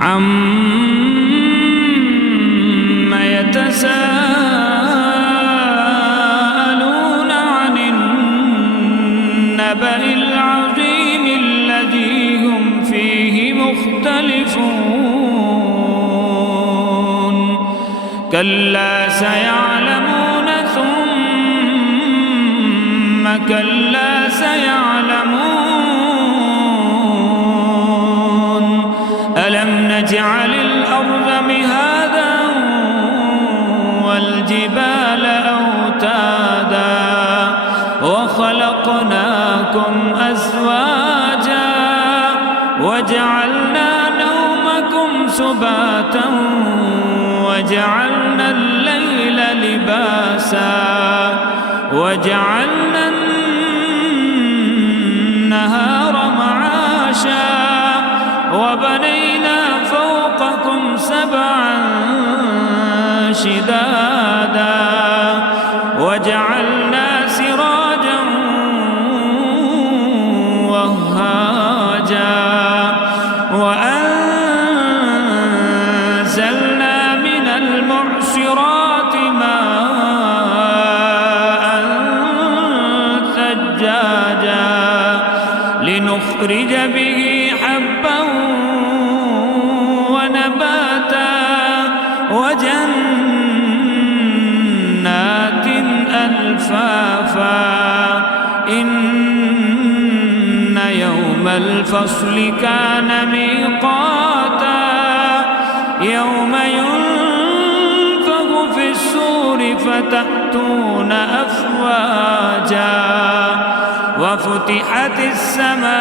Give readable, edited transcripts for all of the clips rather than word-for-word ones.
عَمَّ يَتَسَاءَلُونَ عَنِ النَّبَإِ الْعَظِيمِ الَّذِي هُمْ فِيهِ مُخْتَلِفُونَ كَلَّا سَيَعْلَمُونَ ثُمَّ كَلَّا سَيَعْلَمُونَ أَلَمْ نَجْعَلِ الْأَرْضَ مِهَادًا وَالْجِبَالَ أَوْتَادًا وَخَلَقْنَاكُمْ أَزْوَاجًا وَجَعَلْنَا نَوْمَكُمْ سُبَاتًا وَجَعَلْنَا اللَّيْلَ لِبَاسًا وَجَعَلْنَا النَّهَارَ مَعَاشًا وَبَنَيْنَا فَوْقَكُمْ سَبْعًا شِدَادًا وَجَعَلْنَا سِرَاجًا وَهَّاجًا وَأَنزَلْنَا مِنَ الْمُعْصِرَاتِ مَاءً ثَجَّاجًا لِنُخْرِجَ بِهِ حَبًّا وَنَبَاتًا وَجَنَّاتٍ أَلْفَافًا إِنَّ يَوْمَ الْفَصْلِ كَانَ مِيقَاتًا يَوْمَ يُنفَخُ فِي الصُّورِ فَتَأْتُونَ أَفْوَاجًا وَفُتِحَتِ السَّمَاءُ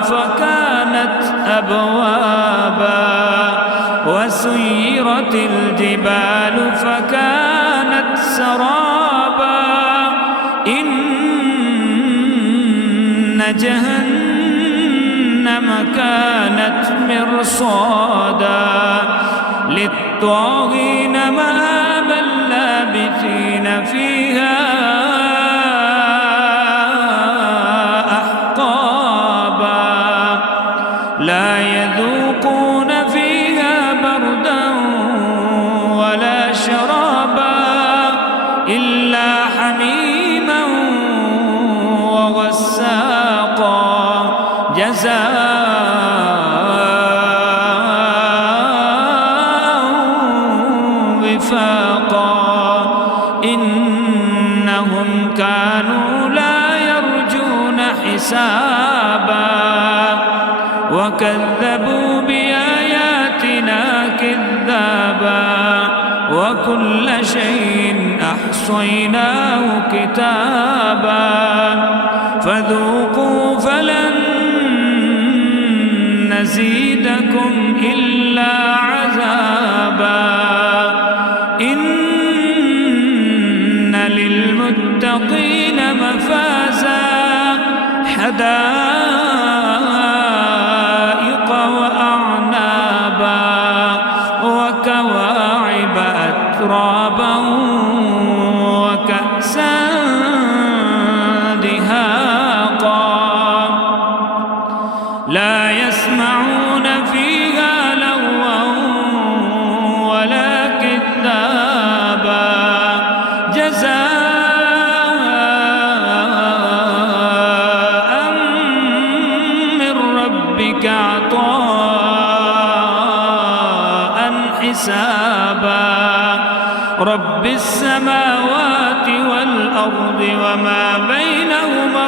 فَكَانَتْ أَبْوَابًا وَسُيِّرَتِ الْجِبَالُ فَكَانَتْ سَرَابًا إِنَّ جَهَنَّمَ كَانَتْ مِرْصَادًا لِلطَّاغِينَ مَآبًا لَابِثِينَ فِيهَا أَحْقَابًا لَا يَذُوقُونَ فِيهَا بَرْدًا وَلَا شَرَابًا إِلَّا حَمِيمًا وَغَسَّاقًا وفاقا إنهم كانوا لا يرجون حسابا وكذبوا بآياتنا كذابا وكل شيء أحصيناه كتابا فذوقوا فلن نزيدكم إلا عذابا إن للمتقين مفازا حدائق وأعنابا وكواعب أترابا وكأسا دهاقا لا يسمعون فيها لغوا ولا كذابا جزاء من ربك عطاء حسابا رب السماوات والأرض وما بينهما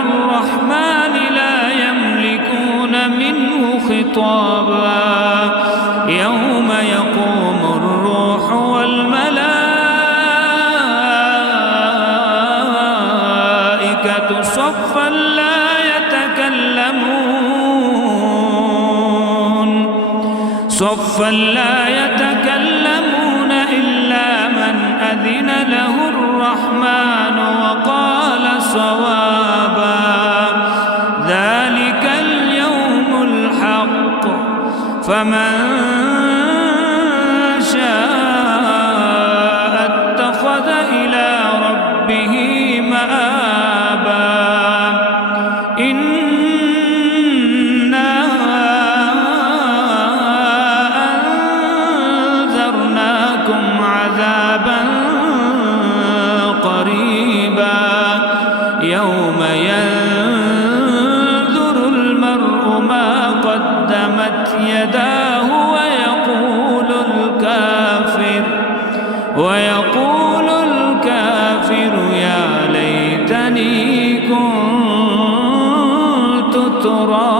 الرحمن لا يملكون منه خطابا يوم يقوم الروح والملائكة صفا لا يتكلمون إلا من أذن له الرحمن وقال صوابا ذلك اليوم الحق فمن شاء اتخذ إلى ربه يداه ويقول الكافر يا ليتني كنت ترابا.